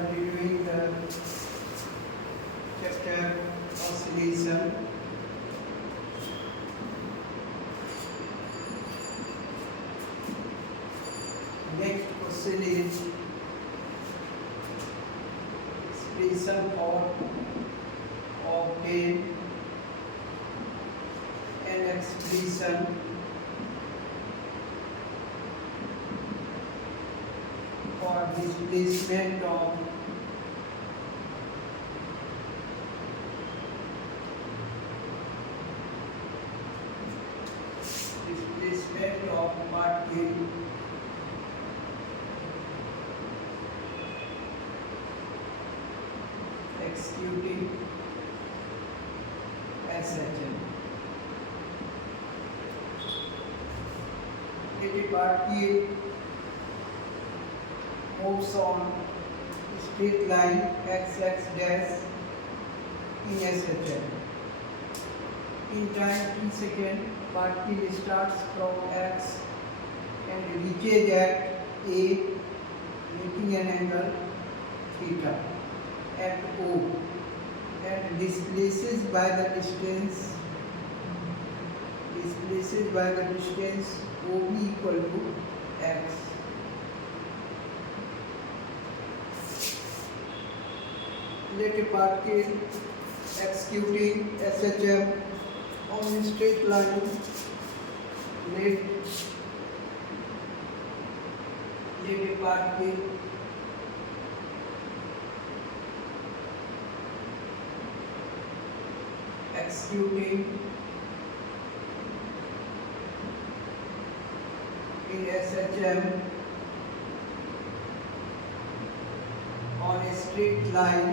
continuing the chapter oscillation. Next question is expression for obtain an expression for displacement of particle executing SHM. If a particle moves on straight line xx dash in SHM. In time t second, particle starts from x and reaches at A, making an angle theta at O, and displaces by the distance OB equal to x. Let a particle executing SHM on straight line, let a particle executing in SHM on a straight line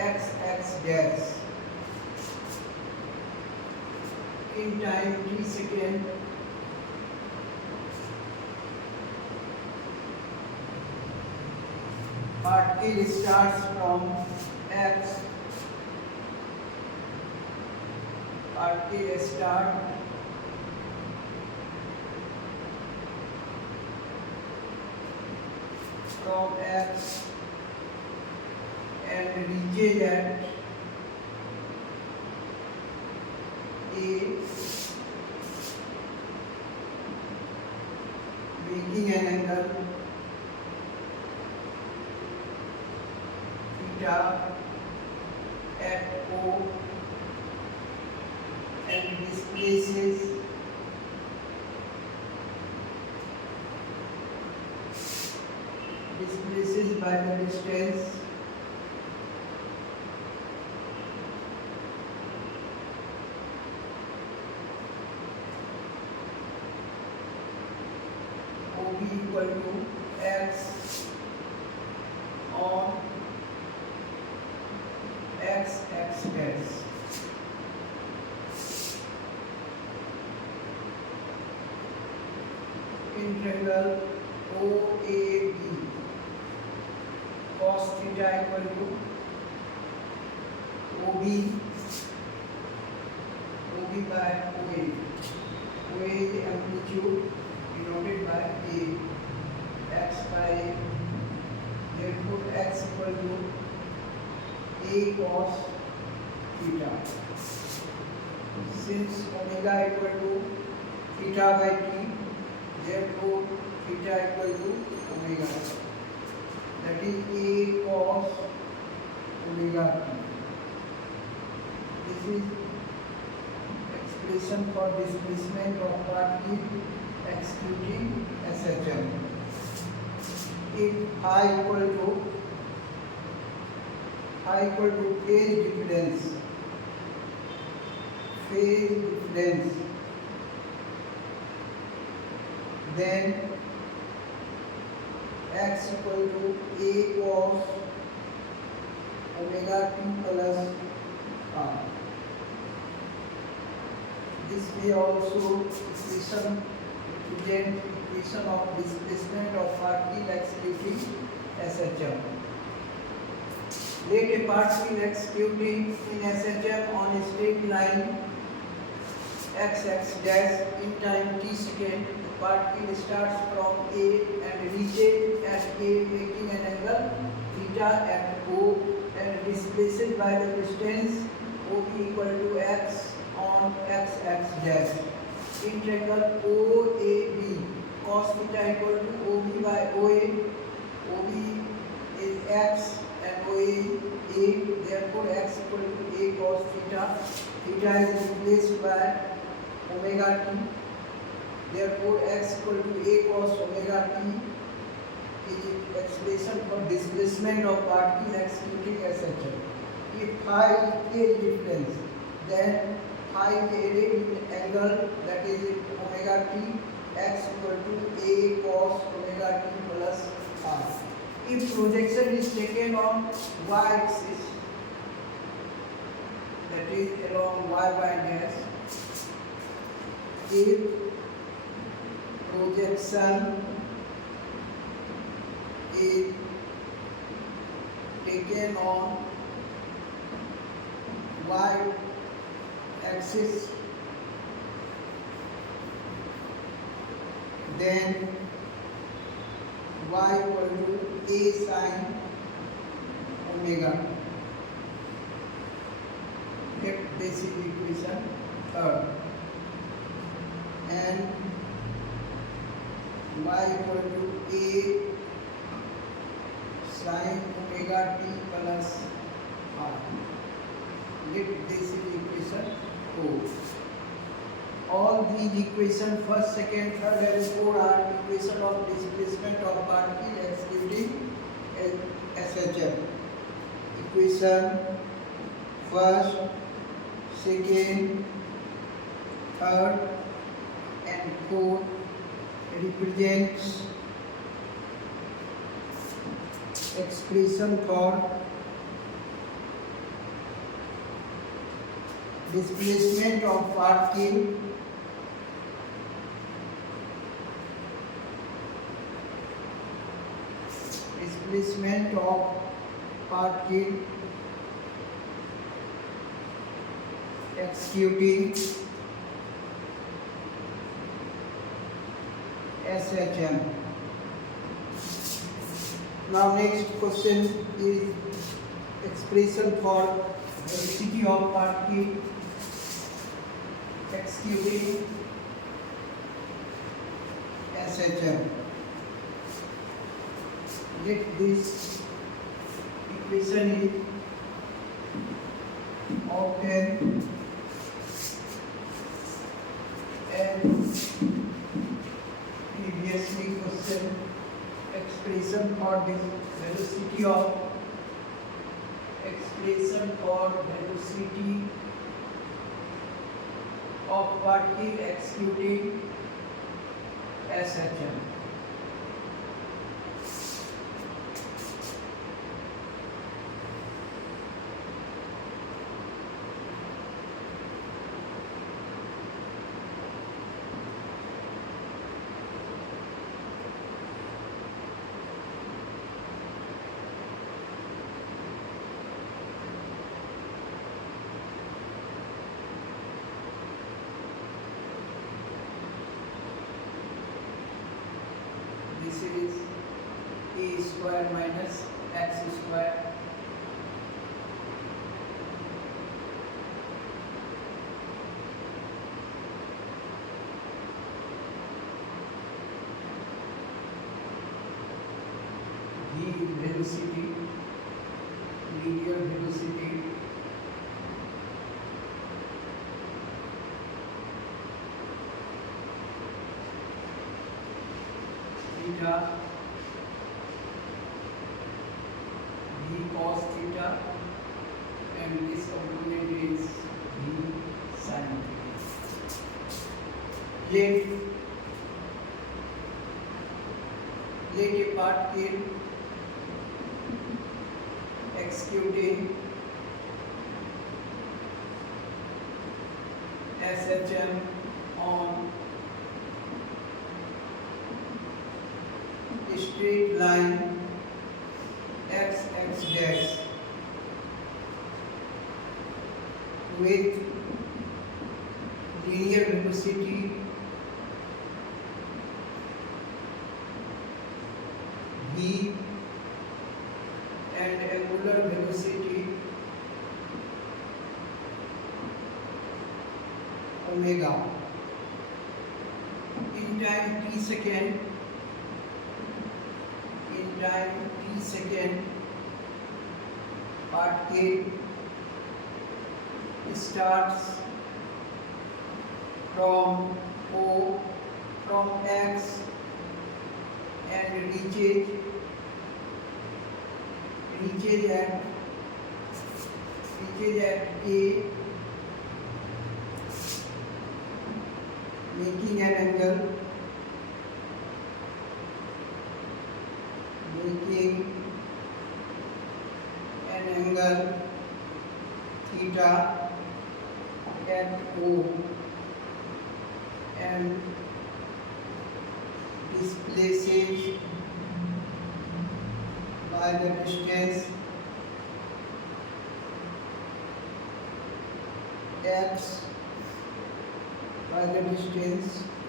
xx dash in time t second, particle starts from x, particle start from x and reaches at A, making an angle theta at O and displaces by the distance OB equal to x on xx dash. In triangle OAB, cos theta equal to OB by OA. OA is the amplitude denoted by A, x by A. Therefore, x equal to A cos theta. Since omega equal to theta by t, therefore theta equal to omega. That is A cos omega t. This is expression for displacement of particle executing SHM. If I equal to phase difference, then x equal to A cos omega t plus r. This may also represent equation of displacement of particle executing SHM. Let a particle executing in SHM on a straight line x x dash in time t second, the particle starts from A and reaches at A making an angle theta at O and displaced by the distance OB equal to x on x x dash. In triangle OAB, cos theta equal to OB by OA. OB is x and OA is A, therefore x equal to A cos theta. Theta is replaced by omega t, therefore x equal to A cos omega t is expression for displacement of particle executing SHL. If phi is phase difference, then phi is added in angle, that is omega t, x equal to A cos omega t plus r. If projection is taken on y-axis, that is along y dash, if projection is taken on y-axis, then y equal to A sin omega. Get basic equation third, and y equal to A sin omega t plus r. Get basic equation 4. All these equations, first, second, third and fourth, are equation of displacement of particle executing SHL. Equation first, second, third and fourth represents expression for displacement of particle executing SHM. Now next question is expression for velocity of particle executing SHM. Let this equation is often and previously question expression for this velocity of particle executing SHM. This is a square minus x square v velocity, linear velocity, theta, v cos theta, and this component is v sin theta. Let a particle executing SHM on straight line x x dash with linear velocity v and angular velocity omega. In time t second, part A starts from X and reaches at A, making an angle theta at O and displaces by the distance x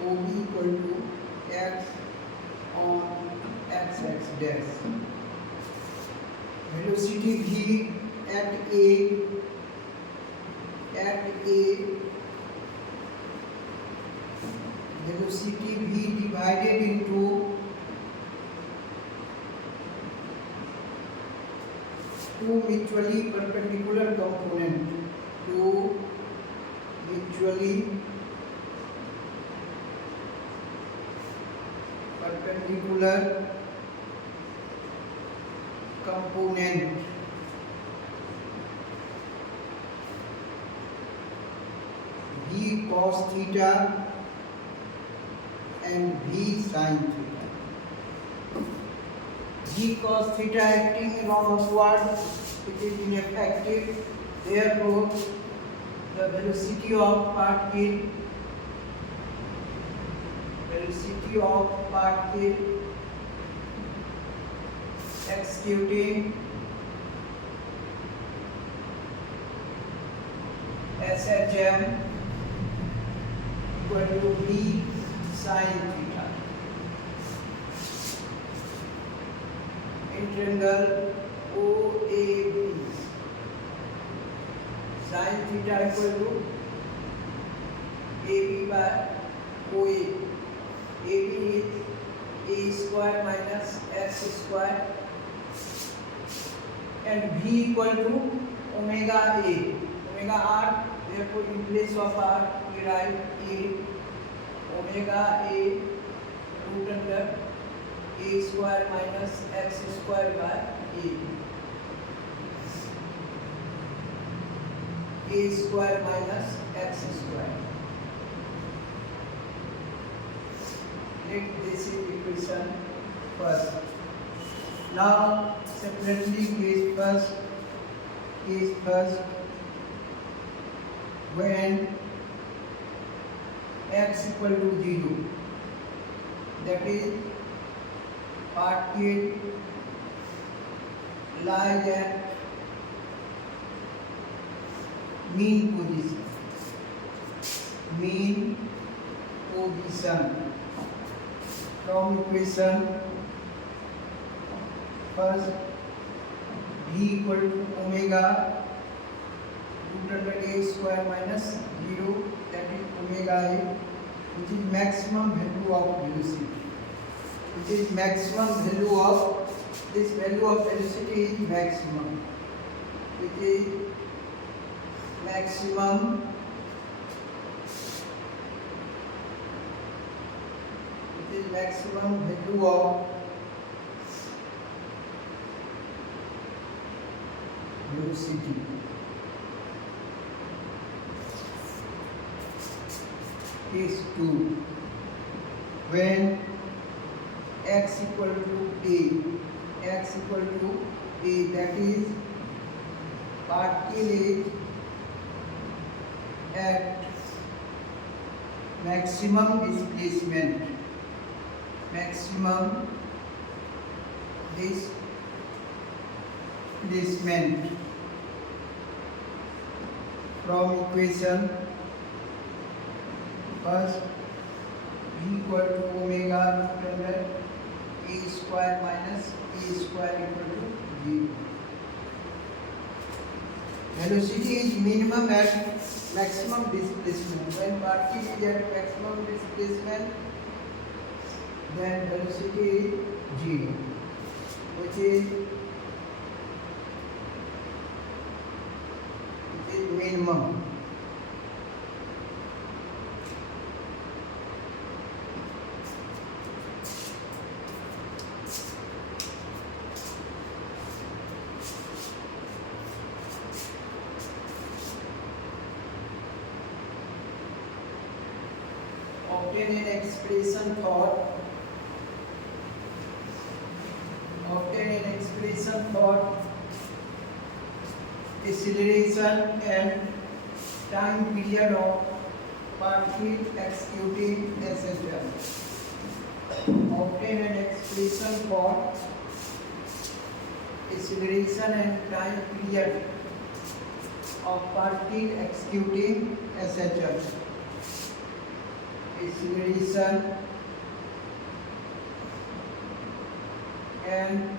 OB equal to x on x dash. Velocity v at A velocity v divided into two mutually perpendicular components. V cos theta and V sin theta. V cos theta acting along upward, it is ineffective. Therefore, the velocity of particle executing SHM equal to V sin theta. In triangle OAB, sin theta equal to AB by OA. AB is A square minus X square and V equal to omega A. Omega R, therefore in place of R we write A, omega A root under A square minus X square by A square minus X square. Let this is equation first. Now separately case first, when x equal to 0, that is particle lies at mean position. From equation first, V equal to omega root under A square minus 0, that is omega A, which is maximum value of velocity. This value of velocity is maximum. It is maximum value of velocity. Case 2, when x equal to A, that is particle is at maximum displacement. From equation first v equal to omega root under a square minus a square equal to 0. Velocity is minimum at maximum displacement. When particle is at maximum displacement, then velocity is 0, which is minimum. Obtain an expression for acceleration and time period of particle executing SHM. Obtain an expression for acceleration and time period of particle executing SHM. Acceleration and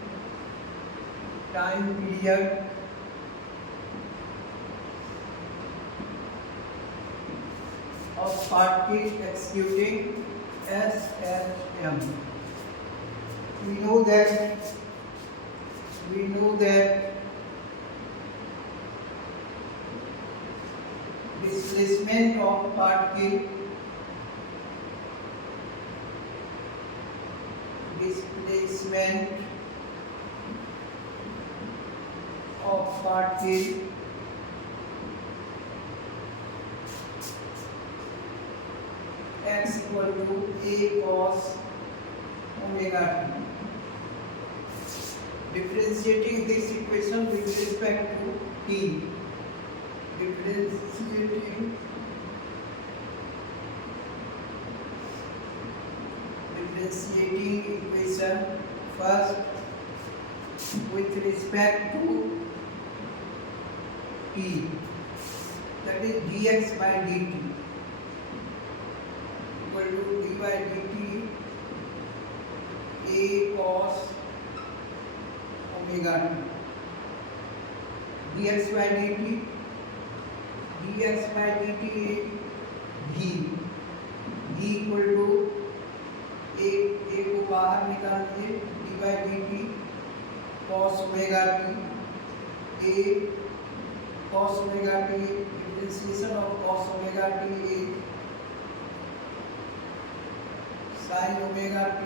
time period of particle executing SHM. We know that displacement of particle x equal to a cos omega t. Differentiating this equation with respect to t. Differentiating equation first with respect to t, that is dx by dt equal to d by dt a cos omega t. dx by dt is v equal to a को बाहर निकाल दिए d by dt cos omega t. a cos omega t, differentiation of cos omega t is sin omega t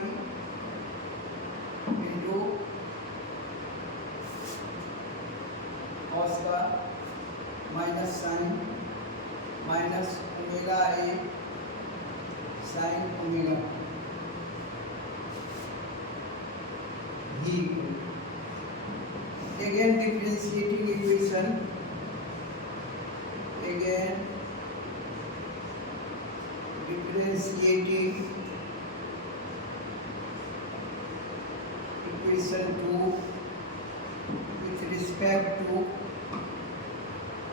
into cos का minus sin minus omega a sin omega v. Again differentiating equation, equation 2 with respect to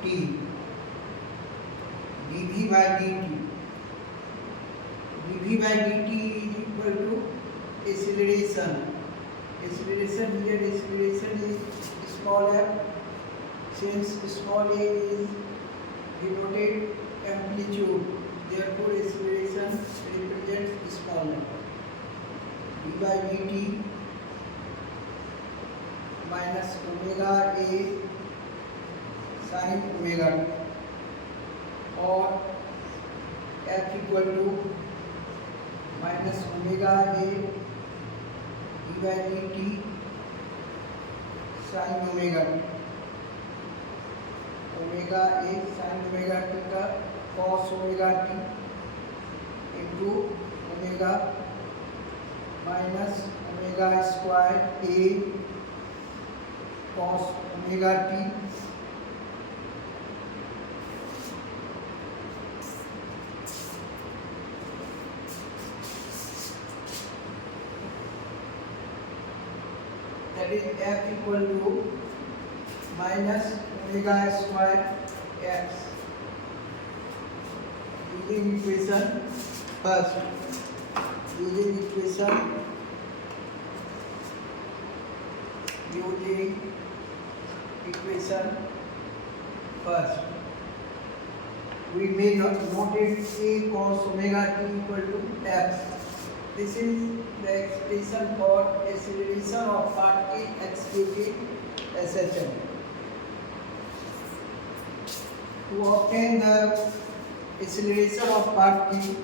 t. dv by dt is equal to acceleration. Here acceleration is small f, since small a is denoted amplitude, therefore acceleration represents small f. d by dt minus omega a sin omega t, or f equal to minus omega a d by dt sin omega t. omega a sin omega t का cos omega t into omega minus omega square a cos omega t that is f equal to minus omega square x d using equation first. Using equation first. We may not note it A cos omega t equal to x. This is the expression for acceleration of particle executing SHM. To obtain the acceleration of particle,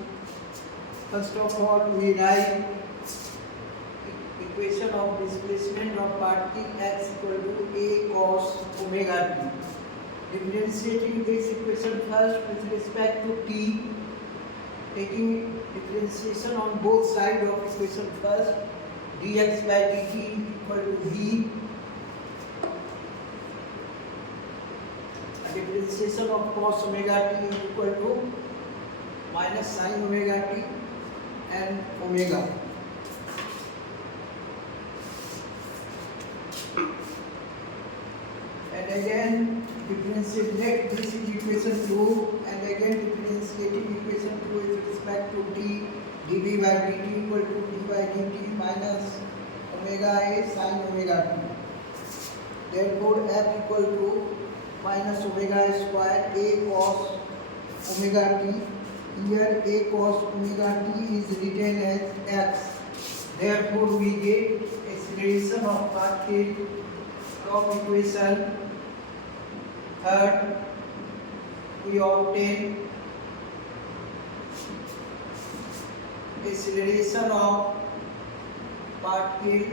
first of all we write equation of displacement of particle x equal to A cos omega t. Differentiating this equation first with respect to t, taking differentiation on both sides of equation first, dx by dt equal to v. A differentiation of cos omega t is equal to minus sin omega t and omega. And again differentiate this is equation 2, and again differentiating equation 2 with respect to t, dv by dt equal to d by dt minus omega a sin omega t. Therefore f equal to minus omega square a cos omega t. Here a cos omega t is written as x. Therefore we get acceleration of particle from equation third. We obtain acceleration of particle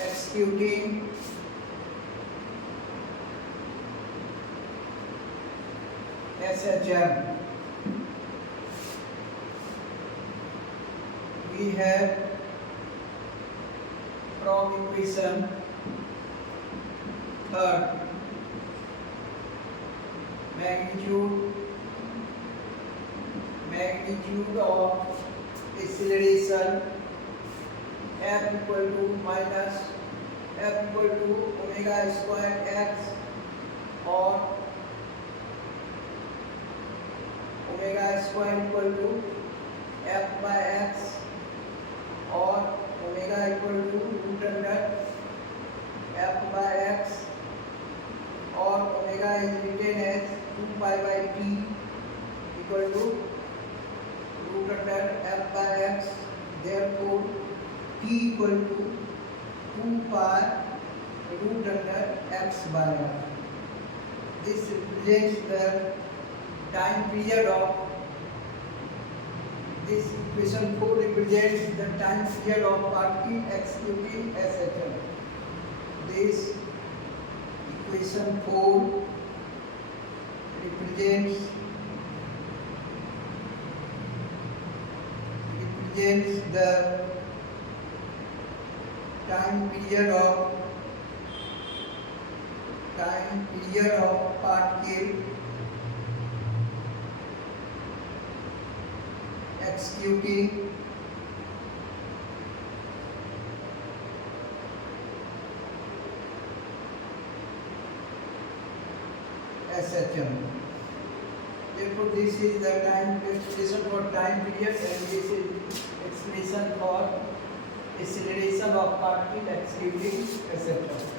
executing SHM. We have from equation third magnitude of acceleration f equal to minus f equal to omega square x, or omega square equal to f by x, or omega equal to root under f by x, or omega is written as 2 pi by t equal to root under f by x. Therefore t equal to 2 pi root under x by x. This represents the time period of this equation 4 represents the time period of particle executing SHM. This equation 4 represents the time period of particle executing SHM. Therefore, this is the time expression for time period, and this is expression for acceleration of particle executing SHM.